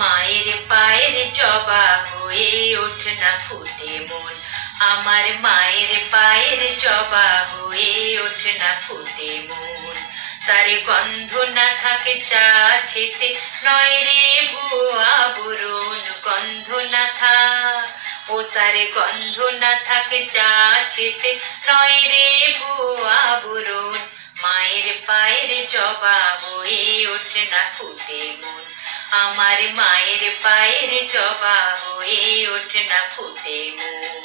মায়ের পায়ের জবা হয়ে ওঠ না ফুটে মন, আমার মায়ের পায়ের জবা হয়ে ওঠ না ফুটে মন। তার গন্ধ না থাকে চা আছে সে নয় রে ভুয়া বরণ, গন্ধ না থাক ও তার গন্ধ না থাকে চা আছে সে নয় রে ভুয়া বরণ। মায়ের পায়ের জবা হয়ে ওঠ না ফুটে মন, আমার মায়ের পায়ের জবা হয়ে ওঠ না ফুটে মন।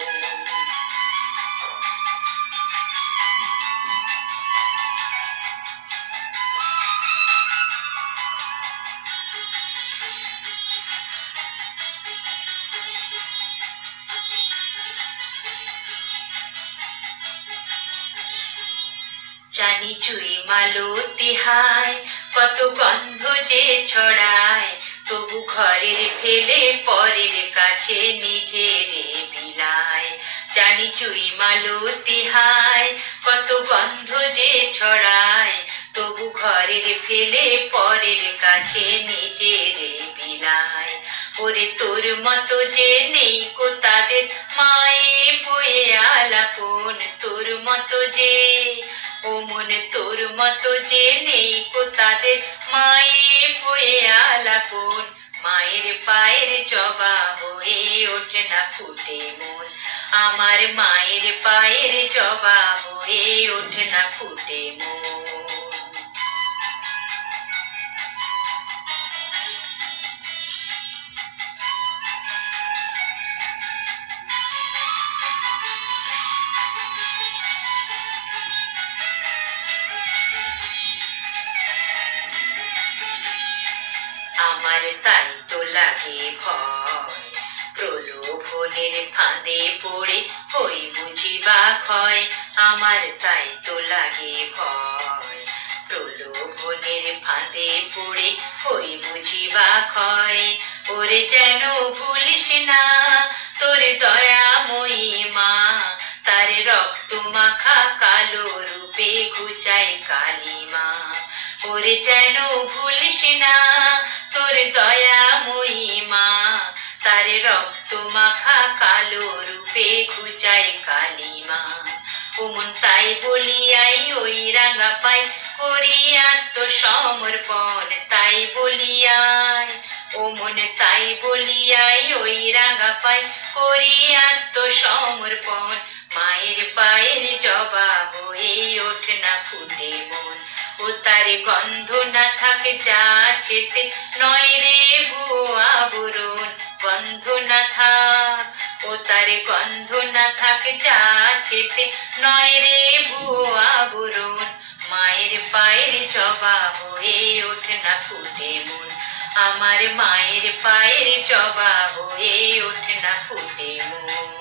জানি চুই মালতী হায় কত গন্ধ যে ছড়ায়, তবু ঘরের ফেলে পরের কাছে নিজেরে বিলায়। জানি চুই মালতী হায় কত গন্ধ যে ছড়ায়, তবু ঘরের ফেলে পরের কাছে নিজেরে বিলায়। ওরে তোর মতো যে নেই কো তাদের মায়ে বয়ে আলাপন, তোর মতো যে ও মনে তোর মতো যে নেই কো তাদের মায়ে বয়ে আলাপন। মায়ের পায়ের জবা হয়ে ওঠ না ফুটে মন, আমার মায়ের পায়ের জবা হয়ে ওঠ না ফুটে মন। আমার তাই তো লাগে ভয়, প্রলোভনের ফাঁদে পড়ে হই বুঝি বা ক্ষয়। আমার তাই তো লাগে ভয়, প্রলোভনের ফাঁদে পড়ে হই বুঝি বা ক্ষয়। ওরে যেন ভুলিস না তোর দয়াময়ী মা, তার রক্ত মাখা কালো রূপে ঘুচায় কালিমা। ওরে যেন ভুলিস না তোর দয়াময়ী মা, তার রক্ত মাখা কালো রূপে ঘুচায় কালিমা। ওমন তাই বলিয়াই ওই রাঙা পাই করি আত্মসমর্পণ, তাই বলিয়াই ওমন তাই বলিয়াই ওই রাঙা পাই করি আত্মসমর্পণ। মায়ের পায়ের জবা হয়ে ওঠ না ফুটে মন, ও তার গন্ধ না থাকে যা আছে সে নয় রে ভুয়া বরণ, গন্ধ না থাক ও তার গন্ধ না থাকে যা আছে সে নয় রে ভুয়া বরণ। মায়ের পায়ের জবা হয়ে ওঠ না ফুটে মন, আমার মায়ের পায়ের জবা হয়ে ওঠ না ফুটে মন।